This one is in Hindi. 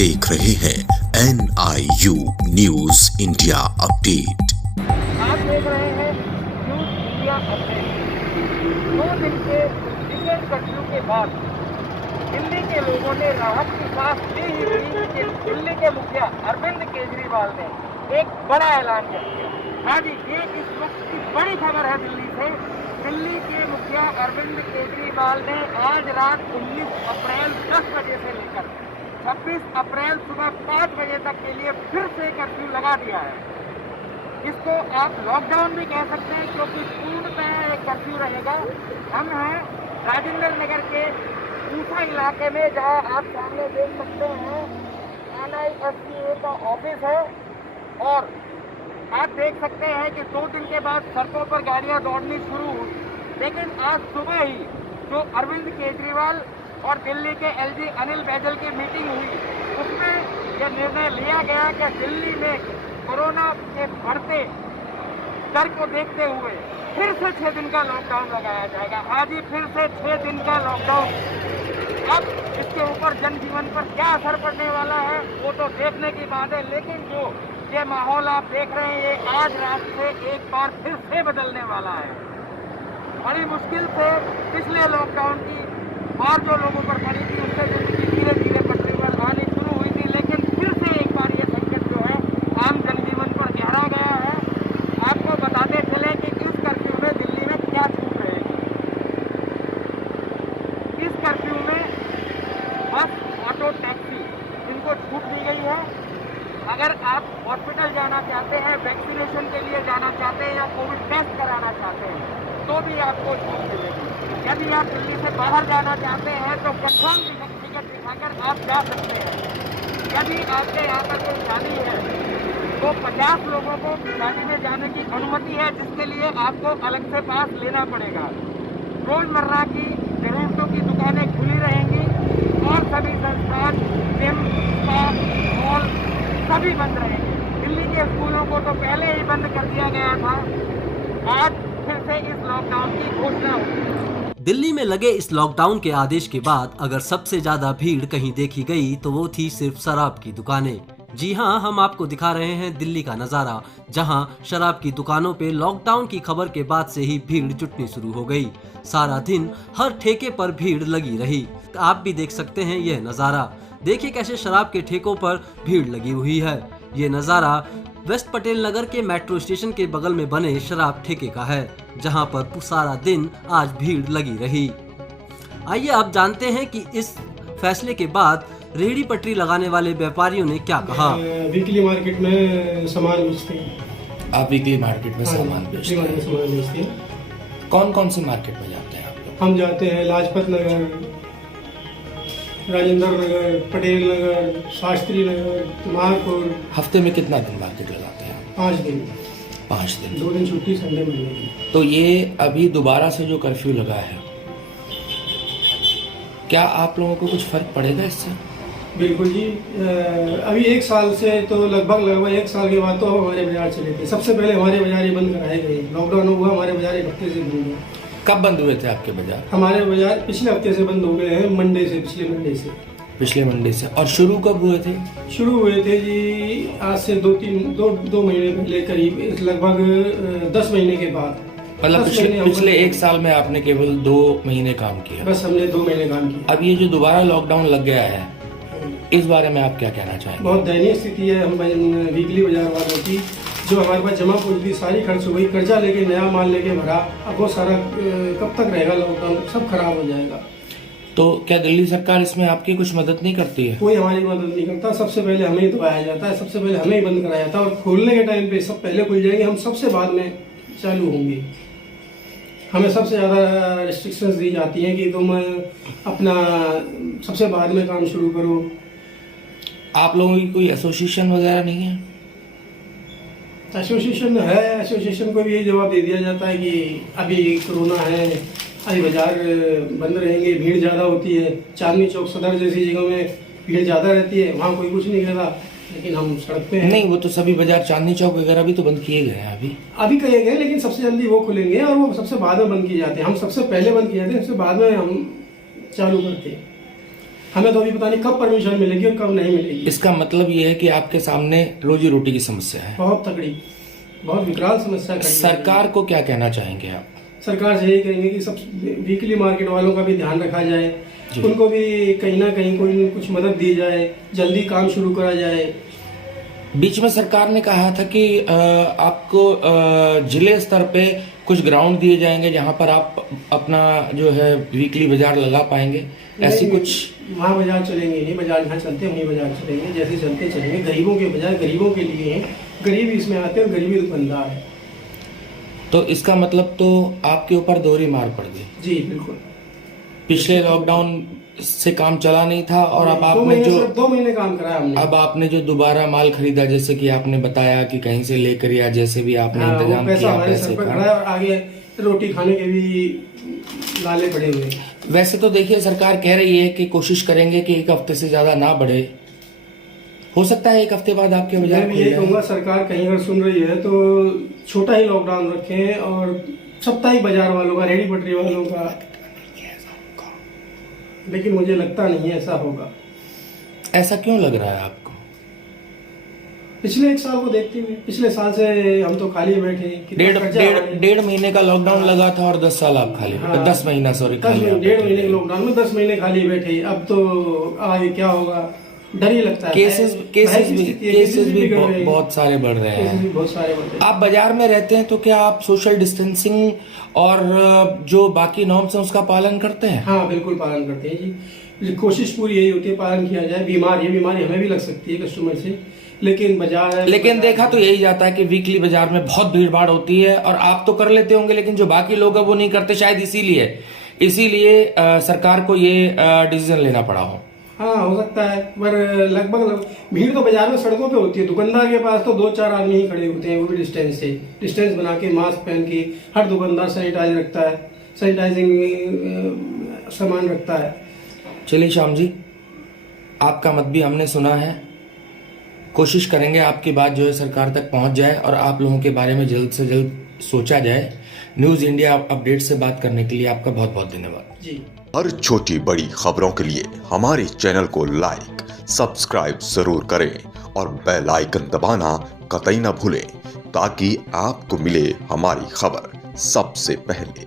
देख रहे हैं NIU न्यूज इंडिया अपडेट। आप देख रहे हैं न्यूज इंडिया अपडेट। 2 दिन के वीकेंड कर्फ्यू के बाद दिल्ली के लोगों ने राहत की सांस ली ही थी, लेकिन दिल्ली के मुखिया अरविंद केजरीवाल ने एक बड़ा ऐलान कर दिया। हाँ जी, ये इस वक्त की बड़ी खबर है दिल्ली से। दिल्ली के मुखिया अरविंद केजरीवाल ने आज रात 19 अप्रैल 10 बजे से लेकर 26 अप्रैल सुबह 5 बजे तक के लिए फिर से कर्फ्यू लगा दिया है। इसको आप लॉकडाउन भी कह सकते हैं, क्योंकि पूर्णतः एक कर्फ्यू रहेगा। हम हैं राजेंद्र नगर के ऊंचा इलाके में, जहां आप सामने देख सकते हैं NISTA का ऑफिस है, और आप देख सकते हैं कि 2 दिन के बाद सड़कों पर गाड़ियां दौड़नी शुरू हुई। लेकिन आज सुबह ही जो अरविंद केजरीवाल और दिल्ली के LG अनिल बैजल की मीटिंग हुई, उसमें यह निर्णय लिया गया कि दिल्ली में कोरोना के बढ़ते दर को देखते हुए फिर से 6 दिन का लॉकडाउन लगाया जाएगा। आज ही फिर से 6 दिन का लॉकडाउन। अब इसके ऊपर जनजीवन पर क्या असर पड़ने वाला है वो तो देखने की बात है, लेकिन जो ये माहौल आप देख रहे हैं, ये आज रात से एक बार फिर से बदलने वाला है। बड़ी मुश्किल से पिछले लॉकडाउन की बार जो लोगों पर पड़ी थी, उससे जिंदगी धीरे धीरे पटरी पर आनी शुरू हुई थी, लेकिन फिर से एक बार ये संकट जो है आम जनजीवन पर गहरा गया है। आपको बताते चले कि इस कर्फ्यू में दिल्ली में क्या छूट रहेगी। इस कर्फ्यू में बस, ऑटो, टैक्सी, इनको छूट दी गई है। अगर आप हॉस्पिटल जाना चाहते हैं, वैक्सीनेशन के लिए जाना चाहते हैं या कोविड टेस्ट कराना चाहते हैं, तो भी आपको छूट मिलेगी। यदि आप दिल्ली से बाहर जाना चाहते हैं तो कंफर्म टिकट दिखाकर आप जा सकते हैं। यदि आपके यहाँ पर कोई शादी है तो 50 लोगों को शादी में जाने की अनुमति है, जिसके लिए आपको अलग से पास लेना पड़ेगा। रोजमर्रा की जरूरतों की दुकानें खुली रहेंगी और सभी संस्थान, जिम, स्पा, मॉल सभी बंद रहेंगे। दिल्ली के स्कूलों को तो पहले ही बंद कर दिया गया था। आज फिर से इस लॉकडाउन की घोषणा हुई। दिल्ली में लगे इस लॉकडाउन के आदेश के बाद अगर सबसे ज्यादा भीड़ कहीं देखी गई तो वो थी सिर्फ शराब की दुकानें। जी हाँ, हम आपको दिखा रहे हैं दिल्ली का नजारा, जहां शराब की दुकानों पे लॉकडाउन की खबर के बाद से ही भीड़ जुटनी शुरू हो गई। सारा दिन हर ठेके पर भीड़ लगी रही। आप भी देख सकते हैं यह नजारा। देखिए कैसे शराब के ठेकों पर भीड़ लगी हुई है। ये नजारा वेस्ट पटेल नगर के मेट्रो स्टेशन के बगल में बने शराब ठेके का है, जहां पर सारा दिन आज भीड़ लगी रही। आइए आप जानते हैं कि इस फैसले के बाद रेहड़ी पटरी लगाने वाले व्यापारियों ने क्या कहा। वीकली मार्केट में सामान बेचते हैं। आप वीकली मार्केट में सामान बेचते हैं? कौन कौन सी मार्केट में जाते हैं आप लोग? हम जाते हैं लाजपत नगर, राजेंद्र नगर, पटेल नगर, शास्त्री नगर, मारपुर। हफ्ते में कितना दिन मार्केट लगाते हैं? 5 दिन। 5 दिन। 2 दिन छुट्टी, संडे मिलेगी। तो ये अभी दोबारा से जो कर्फ्यू लगा है, क्या आप लोगों को कुछ फर्क पड़ेगा इससे? बिल्कुल जी। अभी 1 साल से तो लगभग 1 साल के बाद तो हमारे बाजार चले थे। सबसे पहले हमारे बाजार ही बंद कराए गए। लॉकडाउन हुआ, हमारे बाजार 1 हफ्ते से बंद हुए। कब बंद हुए थे आपके बाजार? हमारे बाजार पिछले हफ्ते से बंद हो गए हैं, मंडे से, पिछले मंडे से। और शुरू कब हुए थे? शुरू हुए थे जी आज से 2 महीने पहले, करीब लगभग 10 महीने के बाद। मतलब पिछले 1 साल में आपने केवल 2 महीने काम किया? बस हमने 2 महीने काम किया। अब ये जो दोबारा लॉकडाउन लग गया है, इस बारे में आप क्या कहना चाहेंगे? बहुत दयनीय स्थिति है हम वीकली बाजार वालों की। जो हमारे पास जमा पूंजी थी सारी खर्च हो गई, कर्जा लेके नया माल लेके भरा। अब वो सारा कब तक रहेगा लॉकडाउन, सब खराब हो जाएगा। तो क्या दिल्ली सरकार इसमें आपकी कुछ मदद नहीं करती है? कोई हमारी मदद नहीं करता। सबसे पहले हमें ही दबाया जाता है, सबसे पहले हमें ही बंद कराया जाता है। और खोलने के टाइम पे सब पहले खुल जाएंगे, हम सबसे बाद में चालू होंगे। हमें सबसे ज़्यादा रिस्ट्रिक्शंस दी जाती हैं कि तुम अपना सबसे बाद में काम शुरू करो। आप लोगों की कोई एसोसिएशन वगैरह नहीं है? एसोसिएशन है। एसोसिएशन को भी यही जवाब दे दिया जाता है कि अभी कोरोना है, अभी बाजार बंद रहेंगे, भीड़ ज़्यादा होती है। चांदनी चौक, सदर जैसी जगह में भीड़ ज़्यादा रहती है, वहाँ कोई कुछ नहीं कहता, लेकिन हम सड़क पे हैं। नहीं, वो तो सभी बाजार, चांदनी चौक वगैरह भी तो बंद किए गए हैं अभी किए गए, लेकिन सबसे जल्दी वो खुलेंगे और वो सबसे बाद में बंद किए जाते हैं। हम सबसे पहले बंद किए जाते हैं, सबसे बाद में हम चालू करते हैं। हमें तो अभी पता नहीं कब परमिशन मिलेगी और कब नहीं मिलेगी। इसका मतलब ये है कि आपके सामने रोजी रोटी की समस्या है, बहुत तगड़ी, बहुत विकराल समस्या खड़ी है। सरकार को क्या कहना चाहेंगे आप? सरकार से यही कहेंगे कि सब वीकली मार्केट वालों का भी ध्यान रखा जाए, उनको भी कहीं ना कहीं कोई कुछ मदद दी जाए, जल्दी काम शुरू करा जाए। बीच में सरकार ने कहा था कि आपको जिले स्तर पे कुछ ग्राउंड दिए जाएंगे जहां पर आप अपना जो है वीकली बाजार लगा पाएंगे, ऐसी कुछ? वहाँ बाजार चलेंगे नहीं, बाजार जहाँ चलते हैं वहीं बाजार चलेंगे, जैसे चलते चलेंगे। गरीबों के बाजार गरीबों के लिए हैं, गरीब इसमें आते हैं और गरीबी दुकानदार है। तो इसका मतलब तो आपके ऊपर दोहरी मार पड़ गई। जी बिल्कुल। पिछले लॉकडाउन से काम चला नहीं था और अब आपने जो 2 महीने काम करा हमने। अब आपने जो दोबारा माल खरीदा, जैसे कि आपने बताया कि कहीं से लेकर या जैसे भी आपने इंतजाम किया पैसे का, और आगे रोटी खाने के भी लाले पड़े हुए। वैसे तो देखिए सरकार कह रही है कि कोशिश करेंगे कि 1 हफ्ते से ज्यादा ना बढ़े, हो सकता है 1 हफ्ते बाद आपके बाजार मैं यही कहूँगा, सरकार कहीं अगर सुन रही है तो छोटा ही लॉकडाउन रखें और साप्ताहिक बाजार वालों का, रेहड़ी पटरी वालों का, लेकिन मुझे लगता नहीं है ऐसा होगा। ऐसा क्यों लग रहा है आपको? पिछले 1 साल को देखते हुए, पिछले साल से हम तो खाली बैठे। डेढ़ महीने का लॉकडाउन लगा था और 10 साल आप खाली, 10 महीना सॉरी, 1.5 महीने के लॉकडाउन में 10 महीने खाली बैठे। अब तो आगे क्या होगा डर ही लगता है। केसेस भी बहुत सारे बढ़ रहे हैं। बहुत सारे बढ़ रहे हैं। आप बाजार में रहते हैं तो क्या आप सोशल डिस्टेंसिंग और जो बाकी नॉर्म्स हैं उसका पालन करते हैं? हाँ बिल्कुल पालन करते हैं जी। कोशिश पूरी यही होती है पालन किया जाए। बीमारी हमें भी लग सकती है कस्टमर से, लेकिन देखा तो यही जाता है कि वीकली बाजार में बहुत भीड़ भाड़ होती है और आप तो कर लेते होंगे, लेकिन जो बाकी लोग हैं वो नहीं करते, शायद इसीलिए सरकार को ये डिसीजन लेना पड़ा हो। हाँ हो सकता है, पर लगभग भीड़ तो बाजार में सड़कों पे होती है। दुकानदार के पास तो 2-4 आदमी ही खड़े होते हैं, वो भी डिस्टेंस बना के, मास्क पहन के। हर दुकानदार सैनिटाइज रखता है, सैनिटाइजिंग सामान रखता है। चलिए श्याम जी, आपका मत भी हमने सुना है। कोशिश करेंगे आपकी बात जो है सरकार तक पहुंच जाए और आप लोगों के बारे में जल्द से जल्द सोचा जाए। न्यूज इंडिया अपडेट से बात करने के लिए आपका बहुत बहुत धन्यवाद जी। हर छोटी बड़ी खबरों के लिए हमारे चैनल को लाइक, सब्सक्राइब जरूर करें और बेल आइकन दबाना कतई न भूलें ताकि आपको मिले हमारी खबर सबसे पहले।